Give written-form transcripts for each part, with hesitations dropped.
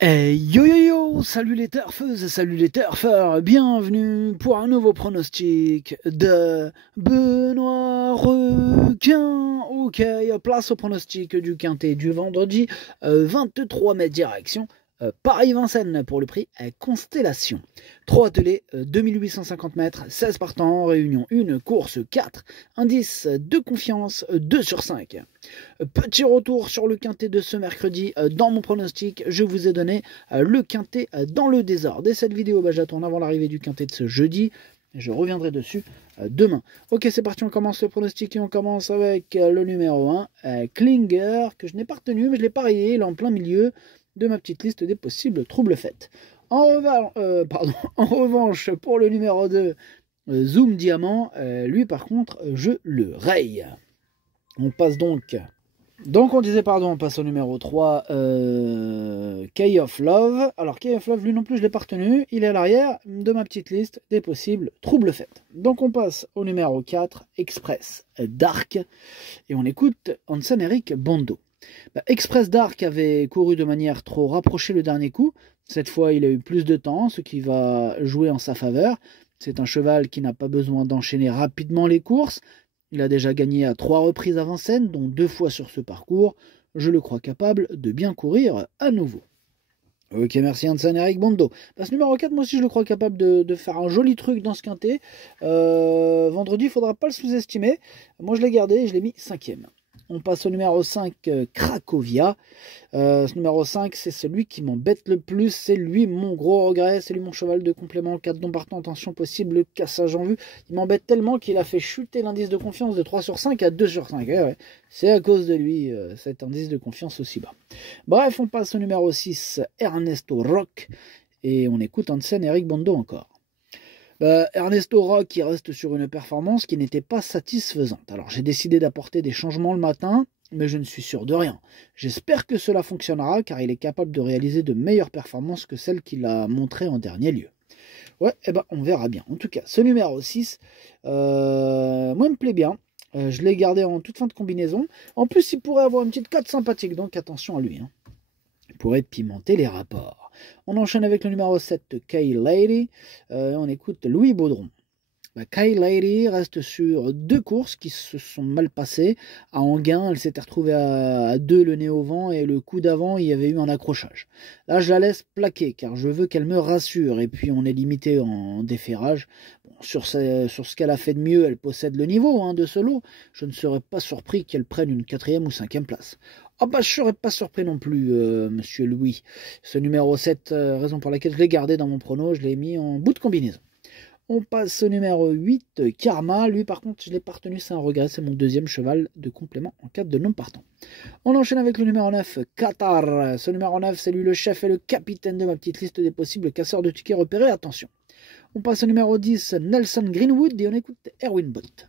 Hey yo yo yo, salut les turfeuses, salut les turfeurs, bienvenue pour un nouveau pronostic de Benoît Requin. Ok, place au pronostic du quintet du vendredi 23 mai direction Paris-Vincennes pour le prix Constellation. 3 attelés, 2850 mètres, 16 partants, réunion 1, course 4, indice de confiance 2 sur 5. Petit retour sur le quintet de ce mercredi. Dans mon pronostic, je vous ai donné le quintet dans le désordre. Et cette vidéo, je la tourne avant l'arrivée du quintet de ce jeudi. Je reviendrai dessus demain. Ok, c'est parti, on commence le pronostic et on commence avec le numéro 1, Klinger, que je n'ai pas retenu, mais je l'ai parié, il est en plein milieu de ma petite liste des possibles troubles faits. En revanche, pour le numéro 2, Zoom Diamant, lui par contre, je le raye. On passe donc on passe au numéro 3, Key of Love. Alors, Key of Love, lui non plus, je ne l'ai pas retenu. Il est à l'arrière de ma petite liste des possibles troubles faits. Donc, on passe au numéro 4, Express Dark. Et on écoute Hansen-Eric Bondo. Express Dark avait couru de manière trop rapprochée le dernier coup. Cette fois, il a eu plus de temps, ce qui va jouer en sa faveur. C'est un cheval qui n'a pas besoin d'enchaîner rapidement les courses. Il a déjà gagné à 3 reprises à Vincennes, dont 2 fois sur ce parcours. Je le crois capable de bien courir à nouveau. Ok, merci Hansen-Eric Bondo. Ce numéro 4, moi aussi je le crois capable de faire un joli truc dans ce quintet. Vendredi, il ne faudra pas le sous-estimer. Moi je l'ai gardé et je l'ai mis 5e. On passe au numéro 5, Cracovia. Ce numéro 5, c'est celui qui m'embête le plus. C'est lui mon gros regret. C'est lui mon cheval de complément. 4 non partant, attention possible, le cassage en vue. Il m'embête tellement qu'il a fait chuter l'indice de confiance de 3 sur 5 à 2 sur 5. Ouais. C'est à cause de lui, cet indice de confiance aussi bas. Bref, on passe au numéro 6, Ernesto Rock. Et on écoute Hansen-Eric Bondo encore. Ernesto Rock qui reste sur une performance qui n'était pas satisfaisante. Alors j'ai décidé d'apporter des changements le matin, mais je ne suis sûr de rien. J'espère que cela fonctionnera car il est capable de réaliser de meilleures performances que celles qu'il a montrées en dernier lieu. Ouais, on verra bien. En tout cas, ce numéro 6, moi il me plaît bien. Je l'ai gardé en toute fin de combinaison. En plus, il pourrait avoir une petite cote sympathique, donc attention à lui. Il pourrait pimenter les rapports. On enchaîne avec le numéro 7, Kay Lady. On écoute Louis Baudron. Kay Lady reste sur 2 courses qui se sont mal passées. À Enghien, elle s'était retrouvée à 2 le nez au vent et le coup d'avant, il y avait eu un accrochage. Là, je la laisse plaquer car je veux qu'elle me rassure. Et puis, on est limité en déferrage. Sur ce qu'elle a fait de mieux, elle possède le niveau de ce lot. Je ne serais pas surpris qu'elle prenne une 4e ou 5e place. Je ne serais pas surpris non plus, monsieur Louis. Ce numéro 7, raison pour laquelle je l'ai gardé dans mon prono, je l'ai mis en bout de combinaison. On passe au numéro 8, Karma. Lui, par contre, je ne l'ai pas retenu, c'est un regret. C'est mon 2e cheval de complément en cas de non partant. On enchaîne avec le numéro 9, Qatar. Ce numéro 9, c'est lui le chef et le capitaine de ma petite liste des possibles casseurs de tickets repérés. Attention. On passe au numéro 10, Nelson Greenwood, et on écoute Erwin Bott.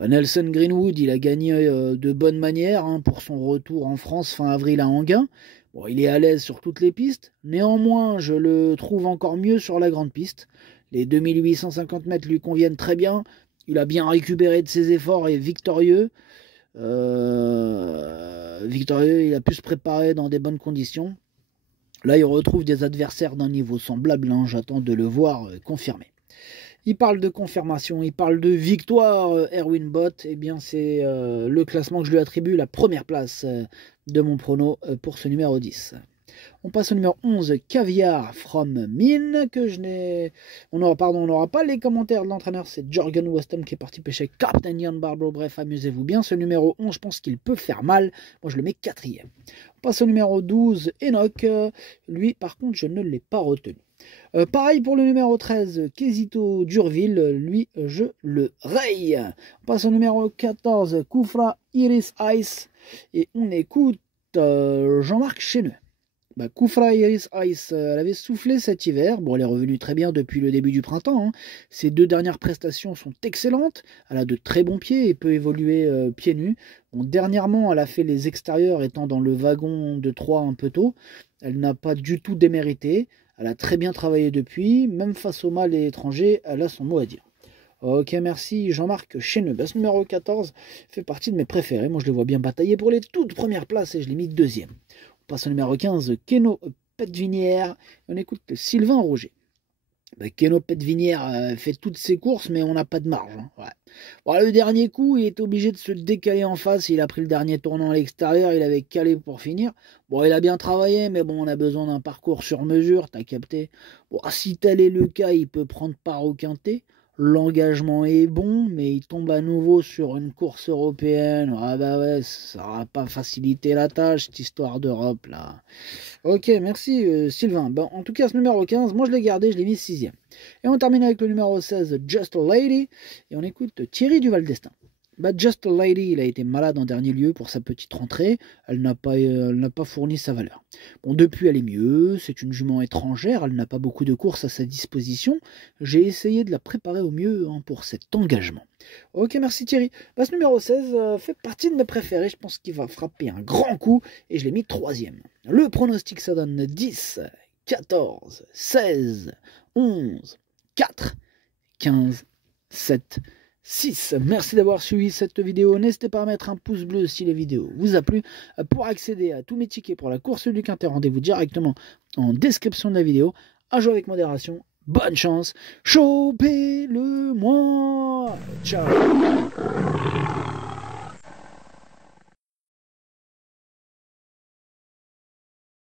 Nelson Greenwood, il a gagné de bonne manière pour son retour en France fin avril à Enghien. Il est à l'aise sur toutes les pistes. Néanmoins, je le trouve encore mieux sur la grande piste. Les 2850 mètres lui conviennent très bien. Il a bien récupéré de ses efforts et victorieux. Il a pu se préparer dans des bonnes conditions. Là, il retrouve des adversaires d'un niveau semblable. J'attends de le voir confirmer. Il parle de confirmation, il parle de victoire, Erwin Bott. Eh bien, c'est le classement que je lui attribue, la première place de mon prono pour ce numéro 10. On passe au numéro 11, Caviar from Mine, que je n'ai... On n'aura pas les commentaires de l'entraîneur, c'est Jorgen Weston qui est parti pêcher Captain Jan Barbro. Bref, amusez-vous bien. Ce numéro 11, je pense qu'il peut faire mal. Moi, je le mets 4e. On passe au numéro 12, Enoch. Lui, par contre, je ne l'ai pas retenu. Pareil pour le numéro 13, Quesito Durville, lui je le raye. On passe au numéro 14, Koufra Iris Ice, et on écoute Jean-Marc Chesneux. Koufra Iris Ice, elle avait soufflé cet hiver. Elle est revenue très bien depuis le début du printemps. Ses 2 dernières prestations sont excellentes. Elle a de très bons pieds et peut évoluer pieds nus. Dernièrement, elle a fait les extérieurs étant dans le wagon de 3 un peu tôt. Elle n'a pas du tout démérité. Elle a très bien travaillé depuis. Même face au mâle et étranger, elle a son mot à dire. Ok, merci Jean-Marc Chesneux. Ce numéro 14 fait partie de mes préférés. Moi, je le vois bien batailler pour les toutes premières places et je l'ai mis 2e. On passe au numéro 15, Keno Petvinière. On écoute Sylvain Roger. Keno Petvinière fait toutes ses courses, mais on n'a pas de marge. Hein. Ouais. Bon, le dernier coup, il est obligé de se décaler en face. Il a pris le dernier tournant à l'extérieur. Il avait calé pour finir. Bon, il a bien travaillé, mais bon, on a besoin d'un parcours sur mesure. T'as capté. Bon, si tel est le cas, il peut prendre part au quintet. L'engagement est bon, mais il tombe à nouveau sur une course européenne. Ah bah ouais, ça va pas faciliter la tâche, cette histoire d'Europe là. Ok, merci Sylvain. Bon, en tout cas, ce numéro 15, moi je l'ai gardé, je l'ai mis 6ème. Et on termine avec le numéro 16, Just a Lady. Et on écoute Thierry Duval d'Estaing. Just a Lady, il a été malade en dernier lieu pour sa petite rentrée. Elle n'a pas fourni sa valeur. Bon, depuis, elle est mieux. C'est une jument étrangère. Elle n'a pas beaucoup de courses à sa disposition. J'ai essayé de la préparer au mieux pour cet engagement. Ok, merci Thierry. Ce numéro 16 fait partie de mes préférés. Je pense qu'il va frapper un grand coup. Et je l'ai mis 3ème. Le pronostic, ça donne 10, 14, 16, 11, 4, 15, 7, 6. Merci d'avoir suivi cette vidéo. N'hésitez pas à mettre un pouce bleu si la vidéo vous a plu. Pour accéder à tous mes tickets pour la course du Quintet, rendez-vous directement en description de la vidéo. À jouer avec modération. Bonne chance. Chopez-le-moi. Ciao.